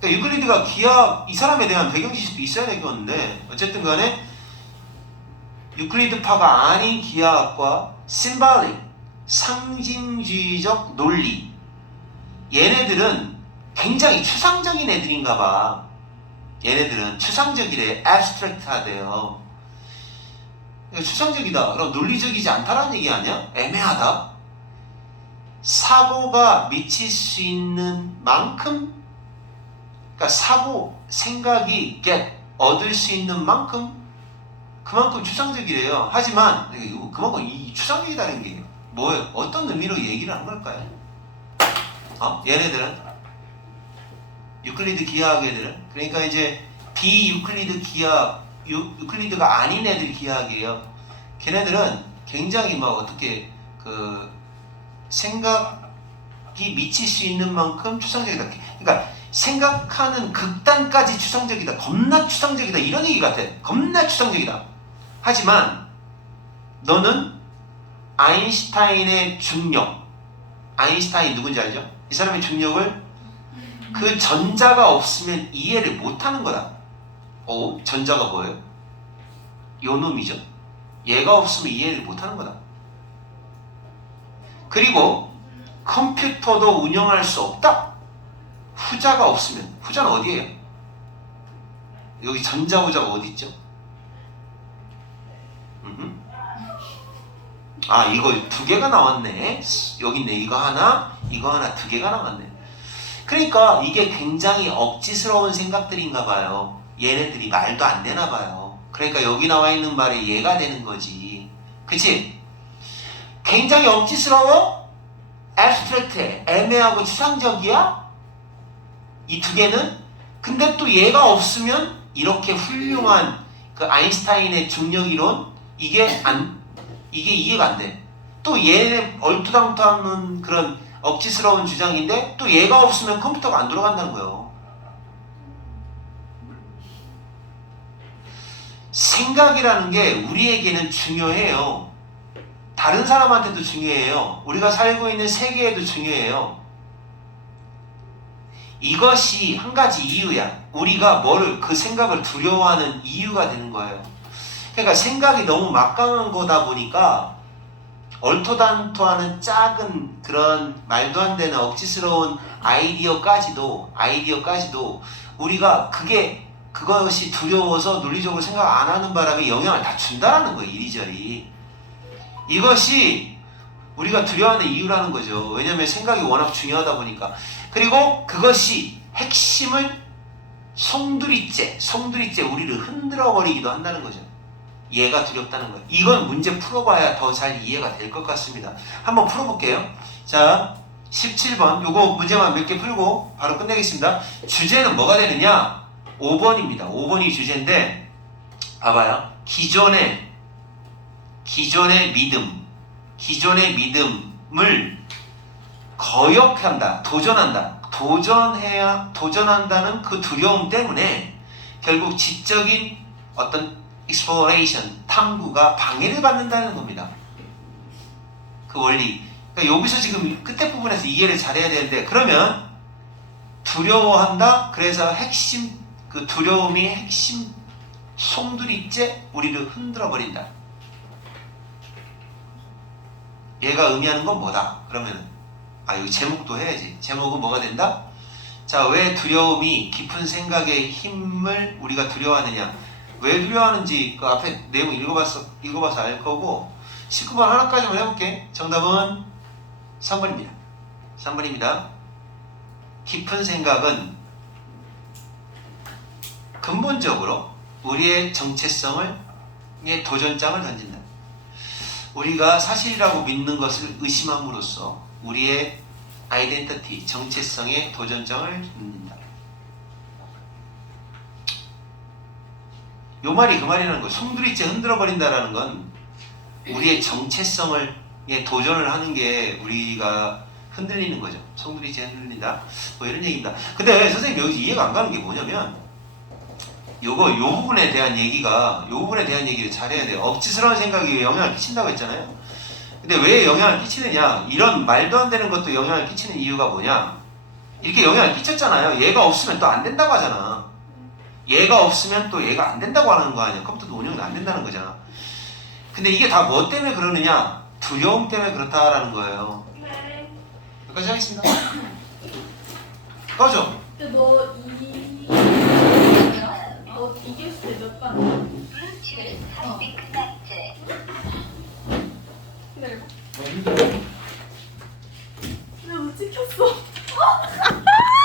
그러니까 유클리드가 기하학 이 사람에 대한 배경 지식도 있어야 되겠는데 어쨌든 간에 유클리드파가 아닌 기하학과 심발릭 상징주의적 논리 얘네들은 굉장히 추상적인 애들인가 봐. 얘네들은 추상적이래. abstract하대요. 그러니까 추상적이다. 그럼 논리적이지 않다라는 얘기 아니야? 애매하다. 사고가 미칠 수 있는 만큼 그러니까 생각이 얻을 수 있는 만큼 그만큼 추상적이래요. 하지만 그만큼 이 추상적이다는 게 뭐예요? 어떤 의미로 얘기를 하는 걸까요? 얘네들은 유클리드 기하학 애들은 그러니까 이제 비유클리드 기하학 유클리드가 아닌 애들 기하학이에요. 걔네들은 굉장히 막 어떻게 그 생각이 미칠 수 있는 만큼 추상적이다. 그러니까 생각하는 극단까지 추상적이다. 겁나 추상적이다. 이런 얘기 같아. 겁나 추상적이다. 하지만 너는 아인슈타인의 중력 아인슈타인 누군지 알죠? 이 사람의 중력을 그 전자가 없으면 이해를 못하는 거다. 전자가 뭐예요? 요 놈이죠. 얘가 없으면 이해를 못하는 거다. 그리고 컴퓨터도 운영할 수 없다. 후자가 없으면 후자는 어디예요? 여기 전자 후자가 어디 있죠? 아 이거 두 개가 나왔네. 여기 있네. 이거 하나 두 개가 나왔네. 그러니까 이게 굉장히 억지스러운 생각들인가 봐요. 얘네들이 말도 안 되나 봐요. 그러니까 여기 나와 있는 말이 얘가 되는 거지. 그치? 굉장히 억지스러워? abstract해. 애매하고 추상적이야? 이 두 개는? 근데 또 얘가 없으면 이렇게 훌륭한 그 아인슈타인의 중력 이론 이게 이해가 안 돼. 또 얘네 얼토당토하는 그런 억지스러운 주장인데 또 얘가 없으면 컴퓨터가 안 돌아간다는 거예요. 생각이라는 게 우리에게는 중요해요. 다른 사람한테도 중요해요. 우리가 살고 있는 세계에도 중요해요. 이것이 한 가지 이유야. 우리가 그 생각을 두려워하는 이유가 되는 거예요. 그러니까 생각이 너무 막강한 거다 보니까 얼토당토하는 작은 그런 말도 안 되는 억지스러운 아이디어까지도 우리가 그것이 두려워서 논리적으로 생각 안 하는 바람에 영향을 다 준다라는 거예요. 이리저리. 이것이 우리가 두려워하는 이유라는 거죠. 왜냐하면 생각이 워낙 중요하다 보니까. 그리고 그것이 핵심을 송두리째 우리를 흔들어버리기도 한다는 거죠. 얘가 두렵다는 거예요. 이건 문제 풀어봐야 더 잘 이해가 될 것 같습니다. 한번 풀어볼게요. 자, 17번 요거 문제만 몇 개 풀고 바로 끝내겠습니다. 주제는 뭐가 되느냐? 5번입니다. 5번이 주제인데 봐봐요. 기존의 믿음을 거역한다, 도전한다는 그 두려움 때문에 결국 지적인 어떤 exploration, 탐구가 방해를 받는다는 겁니다. 그 원리. 그러니까 여기서 지금 끝에 부분에서 이해를 잘해야 되는데, 그러면 두려워한다. 그래서 그 두려움이 핵심 송두리째 우리를 흔들어 버린다. 얘가 의미하는 건 뭐다? 그러면 이거 제목도 해야지. 제목은 뭐가 된다? 자, 왜 두려움이 깊은 생각의 힘을 우리가 두려워하느냐? 왜 두려워하는지 그 앞에 내용 읽어봐서 알 거고 19번 하나까지만 해볼게. 정답은 3번입니다. 깊은 생각은 근본적으로 우리의 정체성의 도전장을 던진다. 우리가 사실이라고 믿는 것을 의심함으로써 우리의 아이덴티티, 정체성의 도전장을 던진다. 요 말이 그 말이라는 거예요. 송두리째 흔들어버린다라는 건 우리의 정체성을 도전을 하는 게 우리가 흔들리는 거죠. 송두리째 흔들린다. 뭐 이런 얘기입니다. 근데 선생님 여기서 이해가 안 가는 게 뭐냐면 요 부분에 대한 얘기를 잘해야 돼요. 억지스러운 생각이 영향을 끼친다고 했잖아요. 근데 왜 영향을 끼치느냐? 이런 말도 안 되는 것도 영향을 끼치는 이유가 뭐냐? 이렇게 영향을 끼쳤잖아요. 얘가 없으면 또 안 된다고 하잖아. 얘가 없으면 또 얘가 안 된다고 하는 거 아니야. 컴퓨터도 운영이 안 된다는 거잖아. 근데 이게 다 뭐 때문에 그러느냐? 두려움 때문에 그렇다라는 거예요. 네. 여기까지 하겠습니다. 꺼져. 근데 너 이겼을 때 몇 반? 블루칩을 삽입했다.